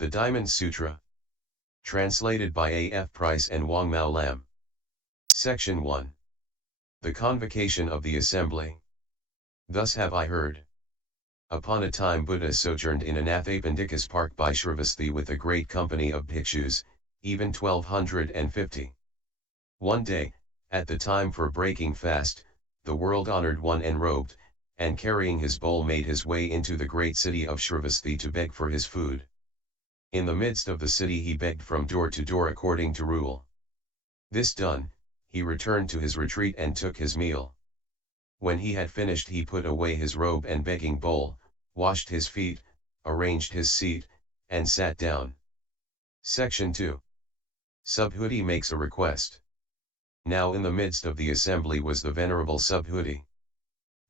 The Diamond Sutra. Translated by A.F. Price and Wong Mou-Lam. Section 1. The Convocation of the Assembly. Thus have I heard. Upon a time Buddha sojourned in Anathapindika's park by Sravasthi with a great company of bhikshus, even 1250. One day, at the time for breaking fast, the world-honored one enrobed, and carrying his bowl made his way into the great city of Sravasthi to beg for his food. In the midst of the city he begged from door to door according to rule. This done, he returned to his retreat and took his meal. When he had finished he put away his robe and begging bowl, washed his feet, arranged his seat, and sat down. Section 2. Subhuti makes a request. Now in the midst of the assembly was the venerable Subhuti.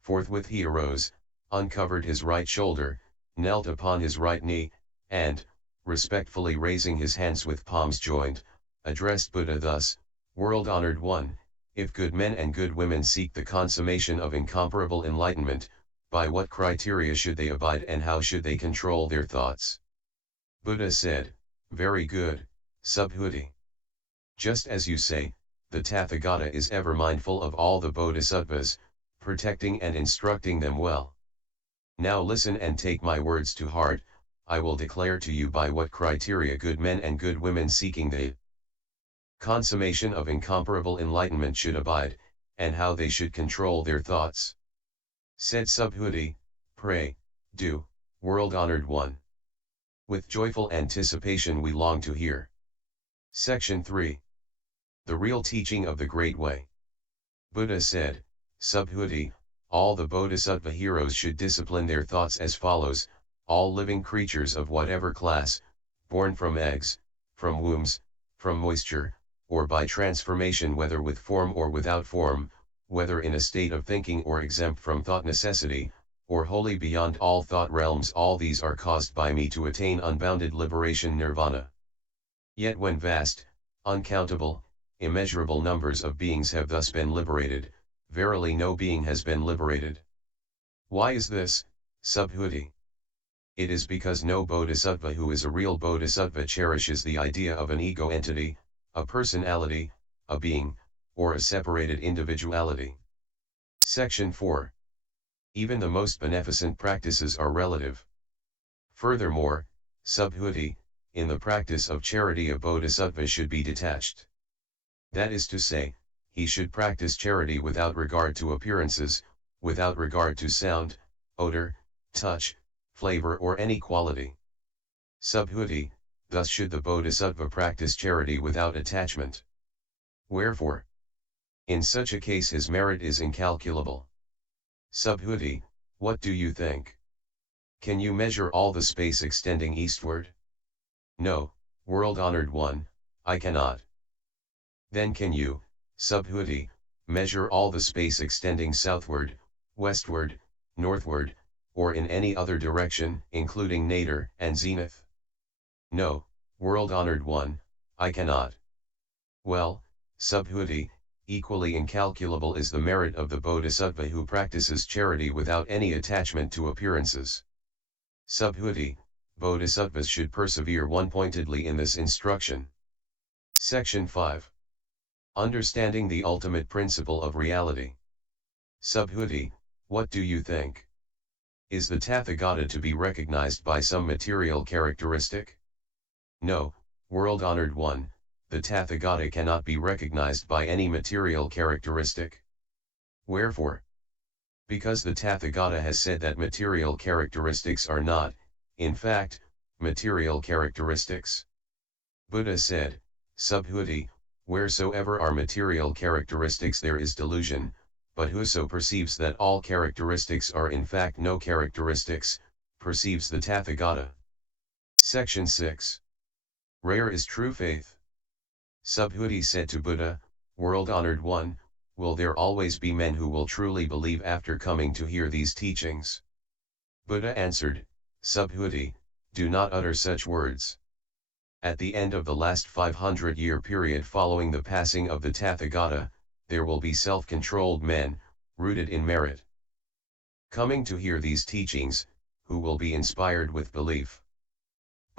Forthwith he arose, uncovered his right shoulder, knelt upon his right knee, and, respectfully raising his hands with palms joined, addressed Buddha thus: World-honored one, if good men and good women seek the consummation of incomparable enlightenment, by what criteria should they abide and how should they control their thoughts? Buddha said, very good, Subhuti. Just as you say, the Tathagata is ever mindful of all the bodhisattvas, protecting and instructing them well. Now listen and take my words to heart. I will declare to you by what criteria good men and good women seeking the consummation of incomparable enlightenment should abide, and how they should control their thoughts. Said Subhuti, pray, do, world-honored one. With joyful anticipation we long to hear. Section 3. The real teaching of the Great Way. Buddha said, Subhuti, all the bodhisattva heroes should discipline their thoughts as follows: all living creatures of whatever class, born from eggs, from wombs, from moisture, or by transformation, whether with form or without form, whether in a state of thinking or exempt from thought necessity, or wholly beyond all thought realms, all these are caused by me to attain unbounded liberation nirvana. Yet when vast, uncountable, immeasurable numbers of beings have thus been liberated, verily no being has been liberated. Why is this, Subhuti? It is because no bodhisattva who is a real bodhisattva cherishes the idea of an ego entity, a personality, a being, or a separated individuality. Section 4. Even the most beneficent practices are relative. Furthermore, Subhuti, in the practice of charity a bodhisattva should be detached. That is to say, he should practice charity without regard to appearances, without regard to sound, odor, touch, flavor or any quality. Subhuti, thus should the bodhisattva practice charity without attachment. Wherefore, in such a case his merit is incalculable. Subhuti, what do you think? Can you measure all the space extending eastward? No, world-honored one, I cannot. Then can you, Subhuti, measure all the space extending southward, westward, northward, or in any other direction, including nadir and zenith? No, world-honored one, I cannot. Well, Subhuti, equally incalculable is the merit of the bodhisattva who practices charity without any attachment to appearances. Subhuti, bodhisattvas should persevere one-pointedly in this instruction. Section 5. Understanding the ultimate principle of reality. Subhuti, what do you think? Is the Tathagata to be recognized by some material characteristic? No, world-honored one, the Tathagata cannot be recognized by any material characteristic. Wherefore? Because the Tathagata has said that material characteristics are not, in fact, material characteristics. Buddha said, Subhuti, wheresoever are material characteristics there is delusion, but whoso perceives that all characteristics are in fact no characteristics, perceives the Tathagata. Section 6. Rare is true faith. Subhuti said to Buddha, world-honored one, will there always be men who will truly believe after coming to hear these teachings? Buddha answered, Subhuti, do not utter such words. At the end of the last 500-year period following the passing of the Tathagata, there will be self-controlled men, rooted in merit, coming to hear these teachings, who will be inspired with belief.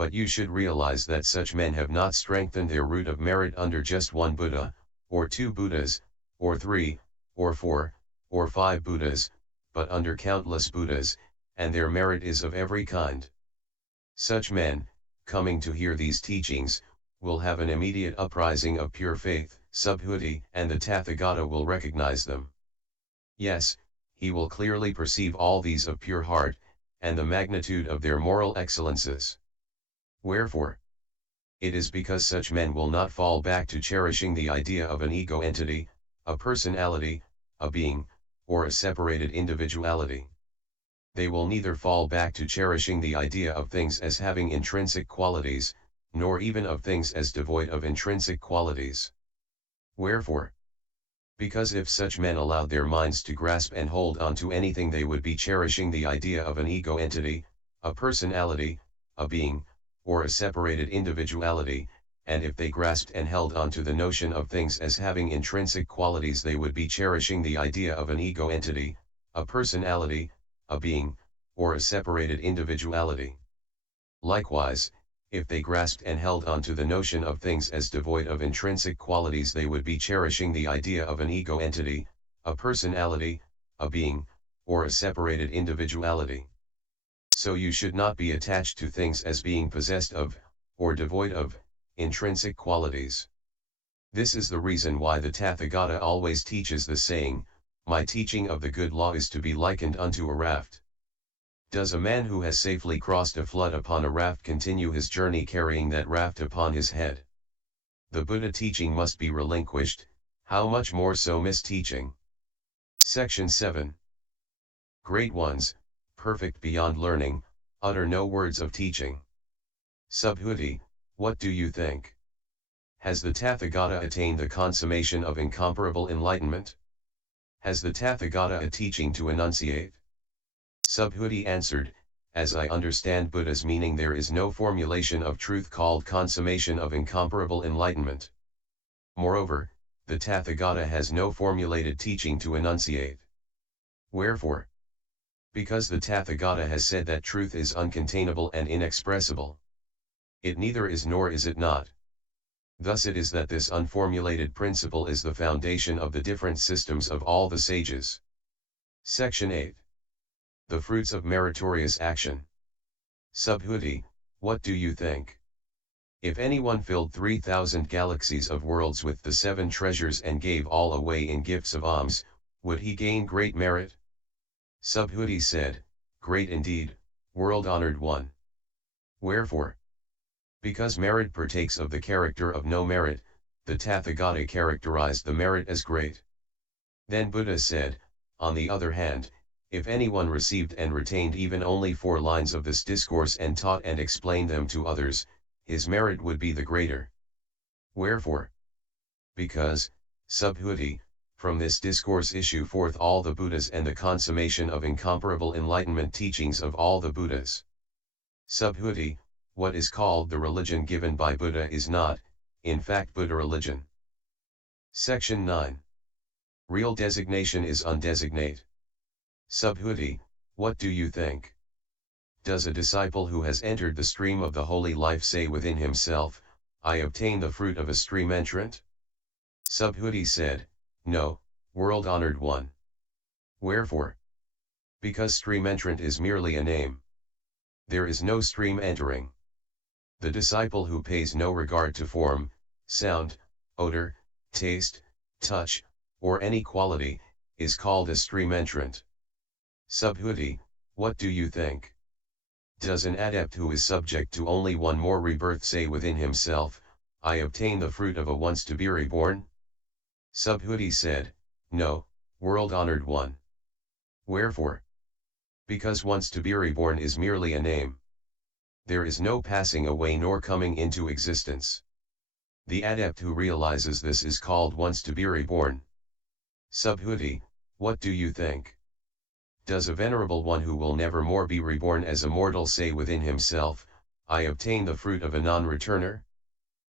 but you should realize that such men have not strengthened their root of merit under just one Buddha, or two Buddhas, or three, or four, or five Buddhas, but under countless Buddhas, and their merit is of every kind. Such men, coming to hear these teachings, will have an immediate uprising of pure faith, subhuti, and the Tathagata will recognize them. Yes, he will clearly perceive all these of pure heart, and the magnitude of their moral excellences. Wherefore? It is because such men will not fall back to cherishing the idea of an ego entity, a personality, a being, or a separated individuality. They will neither fall back to cherishing the idea of things as having intrinsic qualities, nor even of things as devoid of intrinsic qualities. Wherefore? Because if such men allowed their minds to grasp and hold on to anything, they would be cherishing the idea of an ego entity, a personality, a being, or a separated individuality, and if they grasped and held on to the notion of things as having intrinsic qualities, they would be cherishing the idea of an ego entity, a personality, a being, or a separated individuality. Likewise, if they grasped and held on to the notion of things as devoid of intrinsic qualities, they would be cherishing the idea of an ego entity, a personality, a being, or a separated individuality. So you should not be attached to things as being possessed of, or devoid of, intrinsic qualities. This is the reason why the Tathagata always teaches the saying, "My teaching of the good law is to be likened unto a raft." Does a man who has safely crossed a flood upon a raft continue his journey carrying that raft upon his head? The Buddha teaching must be relinquished, how much more so misteaching? Section 7. Great ones, perfect beyond learning, utter no words of teaching. Subhuti, what do you think? Has the Tathagata attained the consummation of incomparable enlightenment? Has the Tathagata a teaching to enunciate? Subhuti answered, as I understand Buddha's meaning, there is no formulation of truth called consummation of incomparable enlightenment. Moreover, the Tathagata has no formulated teaching to enunciate. Wherefore? Because the Tathagata has said that truth is uncontainable and inexpressible. It neither is nor is it not. Thus it is that this unformulated principle is the foundation of the different systems of all the sages. Section 8. The fruits of meritorious action. Subhuti, what do you think? If anyone filled 3,000 galaxies of worlds with the 7 treasures and gave all away in gifts of alms, would he gain great merit? Subhuti said, great indeed, world-honored one. Wherefore? Because merit partakes of the character of no merit, the Tathagata characterized the merit as great. Then Buddha said, on the other hand, if anyone received and retained even only 4 lines of this discourse and taught and explained them to others, his merit would be the greater. Wherefore? Because, Subhuti, from this discourse issue forth all the Buddhas and the consummation of incomparable enlightenment teachings of all the Buddhas. Subhuti, what is called the religion given by Buddha is not, in fact, Buddha religion. Section 9. Real designation is undesignate. Subhuti, what do you think? Does a disciple who has entered the stream of the holy life say within himself, I obtain the fruit of a stream entrant? Subhuti said, no, world-honored one. Wherefore? Because stream entrant is merely a name. There is no stream entering. The disciple who pays no regard to form, sound, odor, taste, touch, or any quality, is called a stream entrant. Subhuti, what do you think? Does an adept who is subject to only one more rebirth say within himself, I obtain the fruit of a once to be reborn? Subhuti said, no, world-honored one. Wherefore? Because once to be reborn is merely a name. There is no passing away nor coming into existence. The adept who realizes this is called once to be reborn. Subhuti, what do you think? Does a venerable one who will never more be reborn as a mortal say within himself, I obtain the fruit of a non-returner?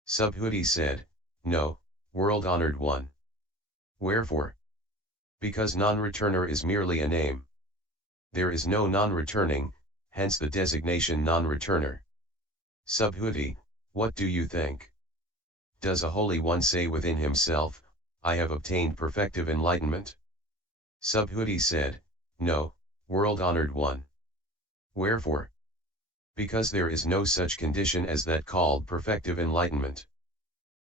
Subhuti said, no, world-honored one. Wherefore? Because non-returner is merely a name. There is no non-returning, hence the designation non-returner. Subhuti, what do you think? Does a holy one say within himself, I have obtained perfective enlightenment? Subhuti said, no, world-honored one. Wherefore? Because there is no such condition as that called perfective enlightenment.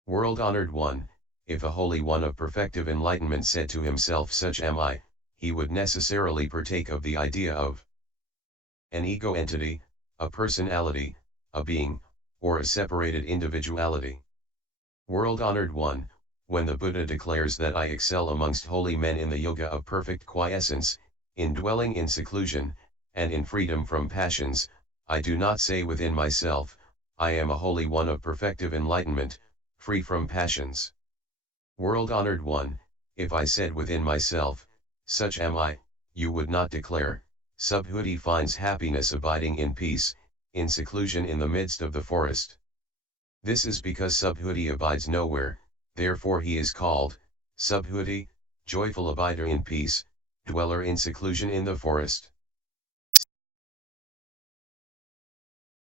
World-honored one, if a holy one of perfective enlightenment said to himself such am I, he would necessarily partake of the idea of an ego entity, a personality, a being, or a separated individuality. World-honored one, when the Buddha declares that I excel amongst holy men in the yoga of perfect quiescence, in dwelling in seclusion, and in freedom from passions, I do not say within myself, I am a holy one of perfective enlightenment, free from passions. World-honored one, if I said within myself, such am I, you would not declare, Subhuti finds happiness abiding in peace, in seclusion in the midst of the forest. This is because Subhuti abides nowhere, therefore he is called, Subhuti, joyful abider in peace, dweller in seclusion in the forest.